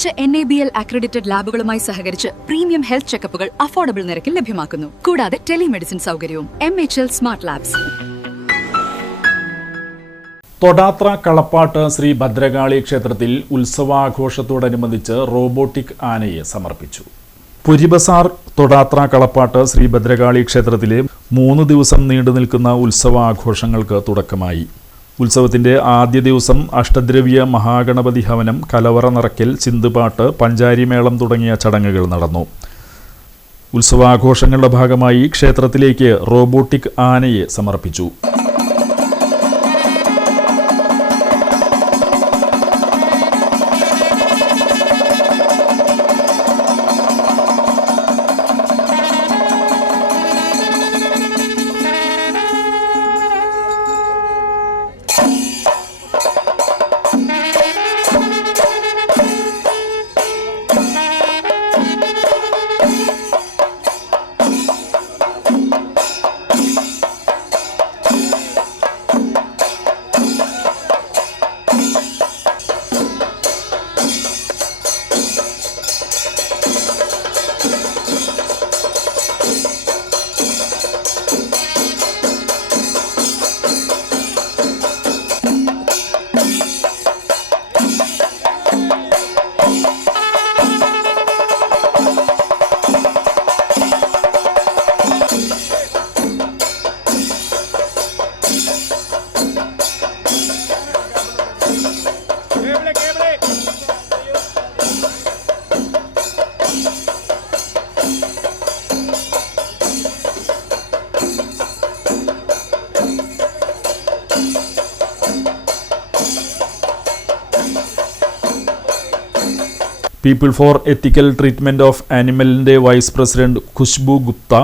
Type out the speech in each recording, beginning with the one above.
മികച്ച NABL accredited ലാബുകളുമായി സഹകരിച്ച് premium health ചെക്കപ്പുകൾ affordable നിരക്കിൽ ലഭ്യമാക്കുന്നു. കൂടാതെ ടെലിമെഡിസിൻ സൗകര്യവും. MHL smart labs. തൊടാത്ര കളപ്പാട്ട് ശ്രീ ഭദ്രകാളി ക്ഷേത്രത്തിൽ ഉത്സവാഘോഷത്തോടനുബന്ധിച്ച് റോബോട്ടിക് ആനയെ സമർപ്പിച്ചു. പുരിബസാർ തൊടാത്ര കളപ്പാട്ട് ശ്രീ ഭദ്രകാളി ക്ഷേത്രത്തിലെ 3 ദിവസം നീണ്ടു നിൽക്കുന്ന ഉത്സവാഘോഷങ്ങൾക്ക് തുടക്കമായി. ഉത്സവത്തിന്റെ ആദ്യ ദിവസം അഷ്ടദ്രവ്യ മഹാഗണപതി ഹവനം, കലവറ നിറയ്ക്കൽ, ചിന്തുപാട്ട്, പഞ്ചാരിമേളം തുടങ്ങിയ ചടങ്ങുകൾ നടന്നു. ഉത്സവാഘോഷങ്ങളുടെ ഭാഗമായി ക്ഷേത്രത്തിലേക്ക് റോബോട്ടിക് ആനയെ സമർപ്പിച്ചു. People for ethical treatment of ആനിമലിൻ്റെ vice president Khushbu Gupta,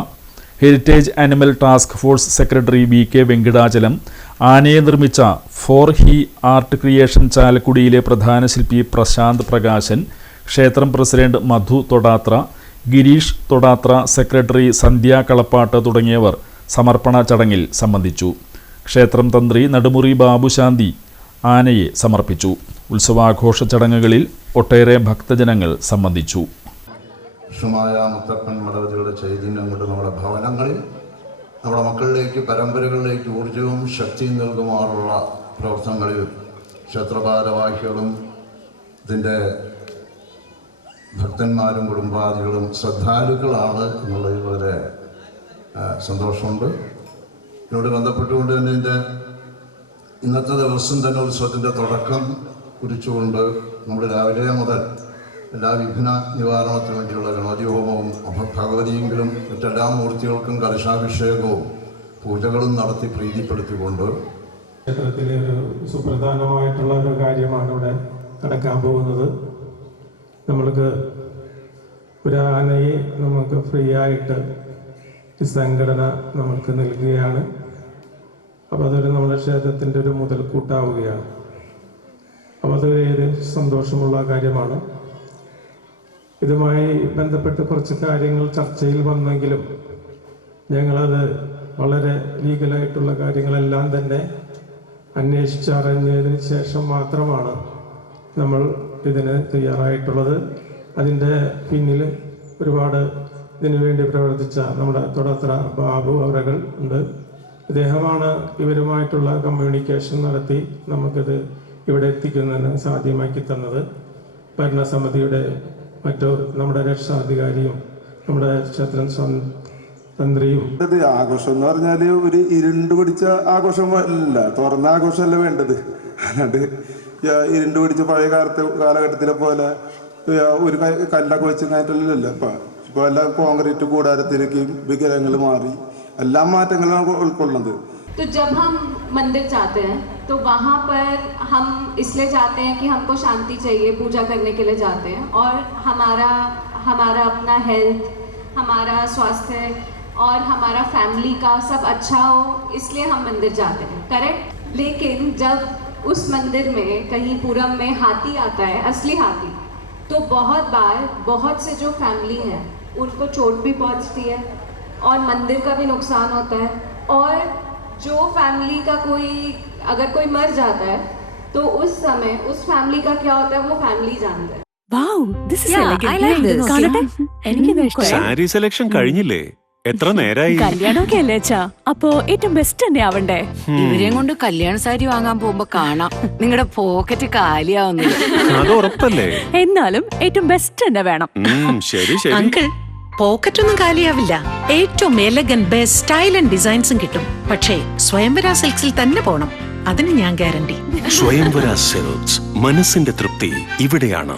heritage animal task force secretary VK Venkitachalam, ആനയെ നിർമ്മിച്ച ഫോർ ഹി ആർട്ട് ക്രിയേഷൻ ചാലക്കുടിയിലെ പ്രധാന ശില്പി പ്രശാന്ത് പ്രകാശൻ, ക്ഷേത്രം പ്രസിഡന്റ് മധു തൊടാത്ര, ഗിരീഷ് തൊടാത്ര, സെക്രട്ടറി സന്ധ്യ കളപ്പാട്ട് തുടങ്ങിയവർ സമർപ്പണ ചടങ്ങിൽ സംബന്ധിച്ചു. ക്ഷേത്രം തന്ത്രി നെടുമുറി ബാബുശാന്തി ആനയെ സമർപ്പിച്ചു. ഉത്സവാഘോഷ ചടങ്ങുകളിൽ ഒട്ടേറെ ഭക്തജനങ്ങൾ സംബന്ധിച്ചു. മുത്തപ്പൻ മടവതികളുടെ ചൈതന്യം കൊണ്ട് നമ്മുടെ ഭവനങ്ങളിൽ, നമ്മുടെ മക്കളിലേക്ക്, പരമ്പരകളിലേക്ക് ഊർജവും ശക്തിയും നൽകുമാറുള്ള പ്രവർത്തനങ്ങളിൽ ക്ഷേത്രഭാരവാഹികളും ഇതിൻ്റെ ഭക്തന്മാരും കുടുംബാദികളും ശ്രദ്ധാലുക്കളാണ് എന്നുള്ളതിൽ വളരെ സന്തോഷമുണ്ട്. ഇതിനോട് ബന്ധപ്പെട്ടുകൊണ്ട് തന്നെ ഇന്നത്തെ ദിവസം തന്നെ ഉത്സവത്തിൻ്റെ തുടക്കം കുറിച്ചുകൊണ്ട് നമ്മൾ രാവിലെ മുതൽ എല്ലാ വിഘ്ന നിവാരണത്തിന് വേണ്ടിയുള്ള ഗണപതി ഹോമവും ഭഗവതിയെങ്കിലും മറ്റെല്ലാ മൂർത്തികൾക്കും കലശാഭിഷേകവും പൂജകളും നടത്തി പ്രീതിപ്പെടുത്തിക്കൊണ്ട് ക്ഷേത്രത്തിലെ ഒരു സുപ്രധാനമായിട്ടുള്ള ഒരു കാര്യമാണ് ഇവിടെ നടക്കാൻ പോകുന്നത്. നമ്മൾക്ക് ഒരു ആനയെ നമുക്ക് ഫ്രീ ആയിട്ട് ഈ സംഘടന നമുക്ക് നൽകുകയാണ്. അപ്പോൾ അതൊരു നമ്മുടെ ക്ഷേത്രത്തിൻ്റെ ഒരു മുതൽക്കൂട്ടാവുകയാണ്. അപ്പോൾ അതൊരു ഏറെ സന്തോഷമുള്ള കാര്യമാണ്. ഇതുമായി ബന്ധപ്പെട്ട് കുറച്ച് കാര്യങ്ങൾ ചർച്ചയിൽ വന്നെങ്കിലും ഞങ്ങളത് വളരെ ലീഗലായിട്ടുള്ള കാര്യങ്ങളെല്ലാം തന്നെ അന്വേഷിച്ചറിഞ്ഞതിന് ശേഷം മാത്രമാണ് നമ്മൾ ഇതിന് തയ്യാറായിട്ടുള്ളത്. അതിൻ്റെ പിന്നിൽ ഒരുപാട് ഇതിനു വേണ്ടി പ്രവർത്തിച്ച നമ്മുടെ തൊടാത്ര ബാബു അവരകൾ ഉണ്ട്. ഇദ്ദേഹമാണ് ഇവരുമായിട്ടുള്ള കമ്മ്യൂണിക്കേഷൻ നടത്തി നമുക്കിത് ഇവിടെ എത്തിക്കുന്നതിന് സാധ്യമാക്കി തന്നത്. ഭരണസമിതിയുടെ മറ്റു നമ്മുടെ രക്ഷാധികാരിയും നമ്മുടെ ക്ഷേത്രം തന്ത്രിയും. ആഘോഷം എന്ന് പറഞ്ഞാൽ ഒരു ഇരുണ്ട് പിടിച്ച ആഘോഷമല്ല, തുറന്ന ആഘോഷമല്ല വേണ്ടത്. അല്ലാണ്ട് ഇരുണ്ട് പിടിച്ച പഴയ കാലഘട്ടത്തിലെ പോലെ ഒരു കല്ലൊക്കെ വെച്ച് കഴിഞ്ഞിട്ടല്ലല്ലോ. ഇപ്പോൾ എല്ലാം കോൺക്രീറ്റ് കൂടാരത്തിലേക്ക് വിഗ്രഹങ്ങൾ മാറി എല്ലാ മാറ്റങ്ങളും ഉൾക്കൊള്ളുന്നത്. तो जब हम मंदिर जाते हैं तो वहाँ पर हम इसलिए जाते हैं कि हमको शांति चाहिए, पूजा करने के लिए जाते हैं और हमारा अपना हेल्थ, हमारा स्वास्थ्य और हमारा फैमिली का सब अच्छा हो, इसलिए हम मंदिर जाते हैं, करेक्ट। लेकिन जब उस मंदिर में कहीं पूरब में हाथी आता है, असली हाथी, तो बहुत बार बहुत से जो फैमिली हैं उनको चोट भी पहुंचती है और मंदिर का भी नुकसान होता है। और जो फैमिली का अगर कोई मर जाता है तो उस समय उस फैमिली का क्या होता है वो फैमिली जानता है। Wow, this is Yeah, elegant. I like this. കാണട്ടെ? എനിക്കിത് ഇഷ്ടമായി. സാരി സെലക്ഷൻ കഴിഞ്ഞില്ലേ? എത്ര നേരായി? കല്യാണമൊക്കെ അല്ലേ അച്ഛാ? അപ്പോ ഏറ്റവും ബെസ്റ്റ് തന്നെ ആവണ്ടേ? ഇവരെയും കൊണ്ട് കല്യാണ സാരി വാങ്ങാൻ പോകുമ്പോ കാണാം നിങ്ങളുടെ പോക്കറ്റ് കാലിയാവുന്നത്. അത് ഉറപ്പല്ലേ? എന്നാലും ഏറ്റവും ബെസ്റ്റ് തന്നെ വേണം. ശരി ശരി. അങ്കിൾ, പോക്കറ്റ് ഒന്നും കാലിയാവില്ല. ഏറ്റവും എലഗന്റ് ബെസ്റ്റ് സ്റ്റൈൽ ആൻഡ് ഡിസൈൻസും കിട്ടും. പക്ഷേ സ്വയംവര സിൽക്സിൽ തന്നെ പോണം. അതിന് ഞാൻ ഗ്യാരണ്ടി. സ്വയംവര സിൽക്സ്, മനസ്സിന്റെ തൃപ്തി ഇവിടെയാണ്.